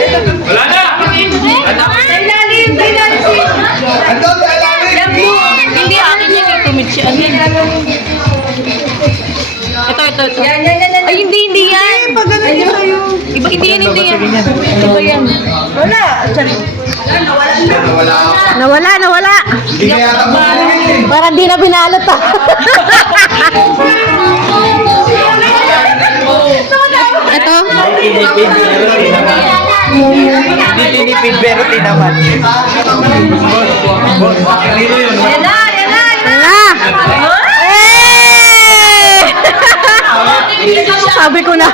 Wala na! Hindi akin yung tumit siya. Ito. Ay, hindi yan. Iba, hindi yan. Iba yan. Nawala. Parang di na binalot ah. Ito. Hindi tinipid pero tinaman. Yan na. Sabi ko na.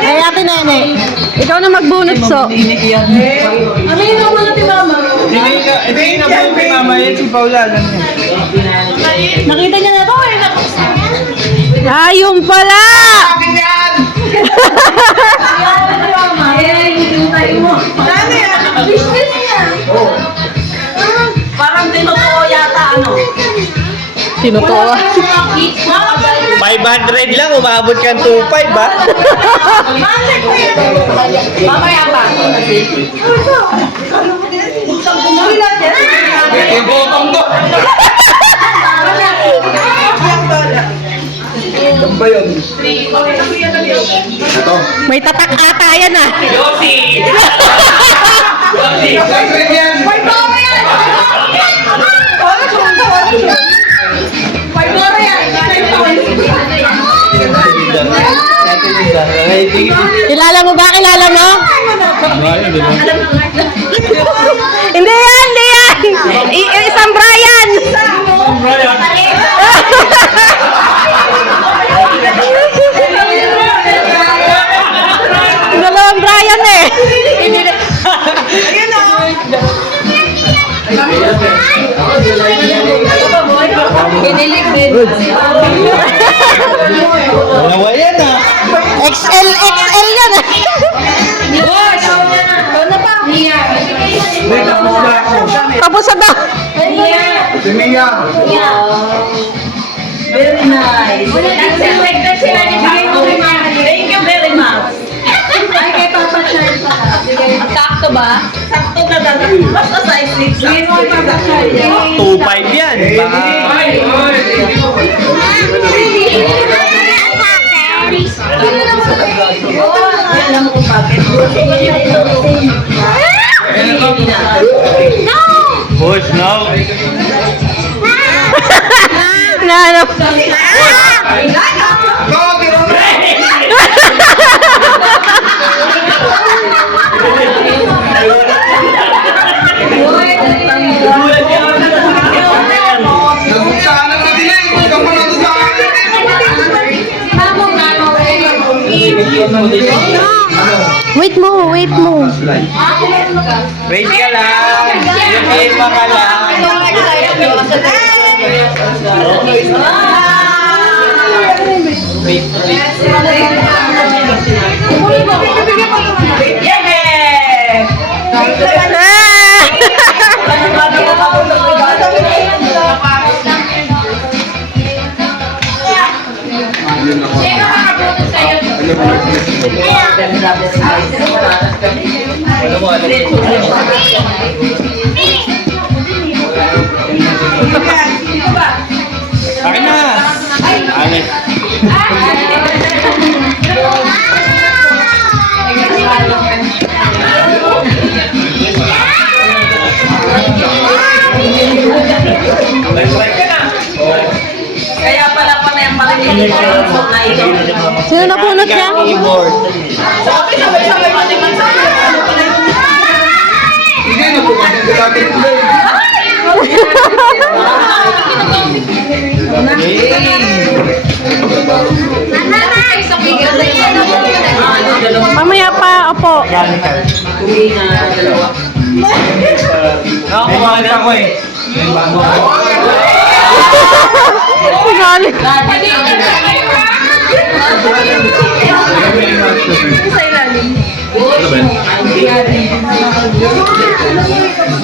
Ay, ate nene. Ikaw na magbunot so. Hindi na po kay mama yan, si Paula lang yan. Nakita niya na ito eh. Ayun pala! Parang tinutuo yata, ano? Tinutuwa. 500 lang, umabot kang 2.5 ba? Mamaya pa. Yung botong to! Ano ba yun? Ito. May tatak ata yan ah. Yossi! Yossi! Yan! Kilala mo ba? Kilala mo? Hindi yan! Isang Brian! Dalawang Brian eh! Dalawa yan ah. XL yan eh! Tapos na daw! Si Mia! Very nice. Thank you very much. Ay, kay Papa Charles pa. Sakto ba? Sakto na talaga. Basta size 6. Sige mo kay Papa Charles. 2.5 yan. Baka... Alam mo kung bakit. Push now. Ano? Nagbuksaan na dilim! Huwag kang manood sa akin! Wait mo. Wait ka lang. Yung pa ka lang. Akin na. Akin. Kaya pala yung malaki na ito. Sino napunot niya? Keyboard. Sabi, sabay-sabay pati man sa Sige, napukasin ko natin ito. Mamaya pa, opo. Nakakumain ako eh. Galing.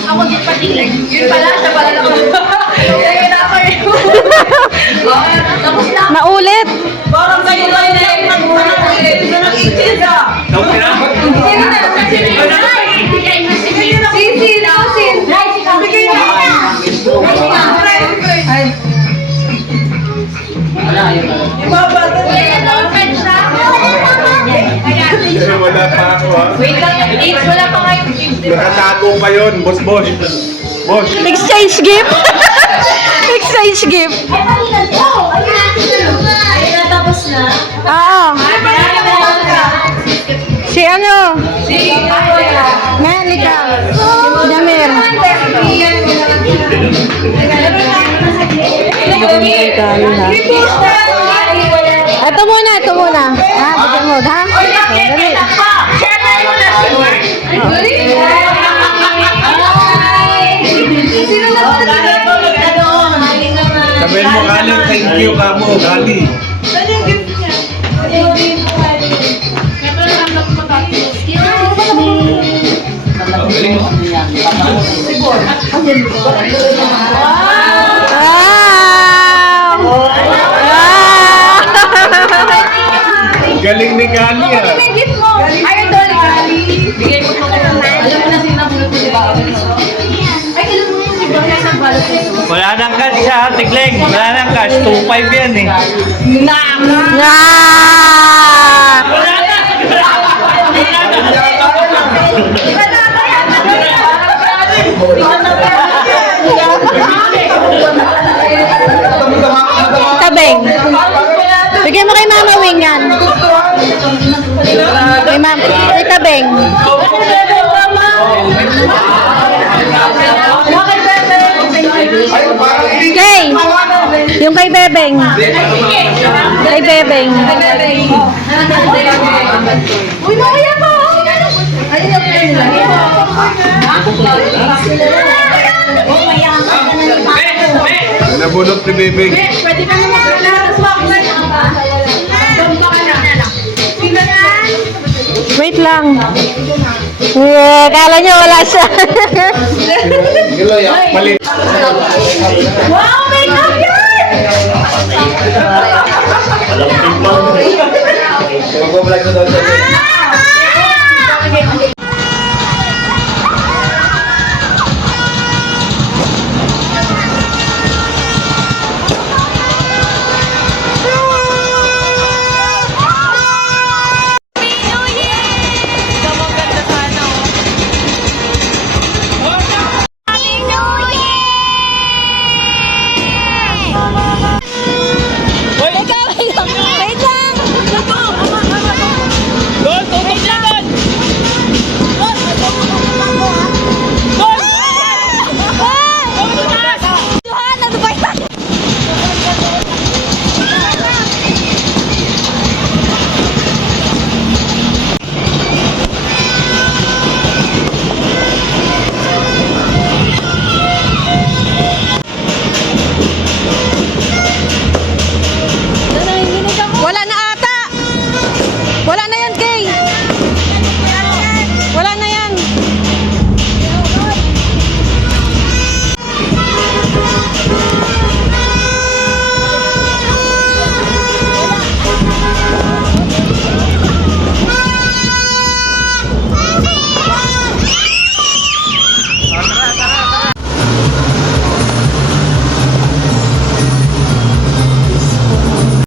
Ako din patingin. Yun pala, siya pala lang. Kaya na ako yun. Tapos Naulit. Parang kayo kayo na yung ito ng itches ah. Wala pa ako ha. Wait lang yung dates. Wala pa kayong dates. Nakatago pa yun, boss. Boss. Exchange gift. Exchange gift. Tapos na. Oo. Si ano? Melika. Jamir. Ito muna, ito muna. Ha, bigyan mo, ha? Dali. Sabihin mo Kali, thank you ka mo, Kali. Wow! Galing ni Kali ah. Ayun doon, Kali. Bigay mo ito. Alam mo na sinabulot mo, di ba? Ay, alam mo yun, di ba? Nasa balot ito. Wala nang cash siya, Tigleg. Wala nang cash. 2.5 yan eh. Nga! Tabeng. Bigyan mo kay Mama Wing yan. Kay Mama. Kay Tabeng. Kay. Yung kay Bebeng. Kay Bebeng. Uy, nakaya ko. Nabulot ni Bebeng. Pwede ka naman swak na lang ba? Bomba ka na lang. Wait lang. Kala nyo wala siya. Giloy ah. Palit. Wow, may up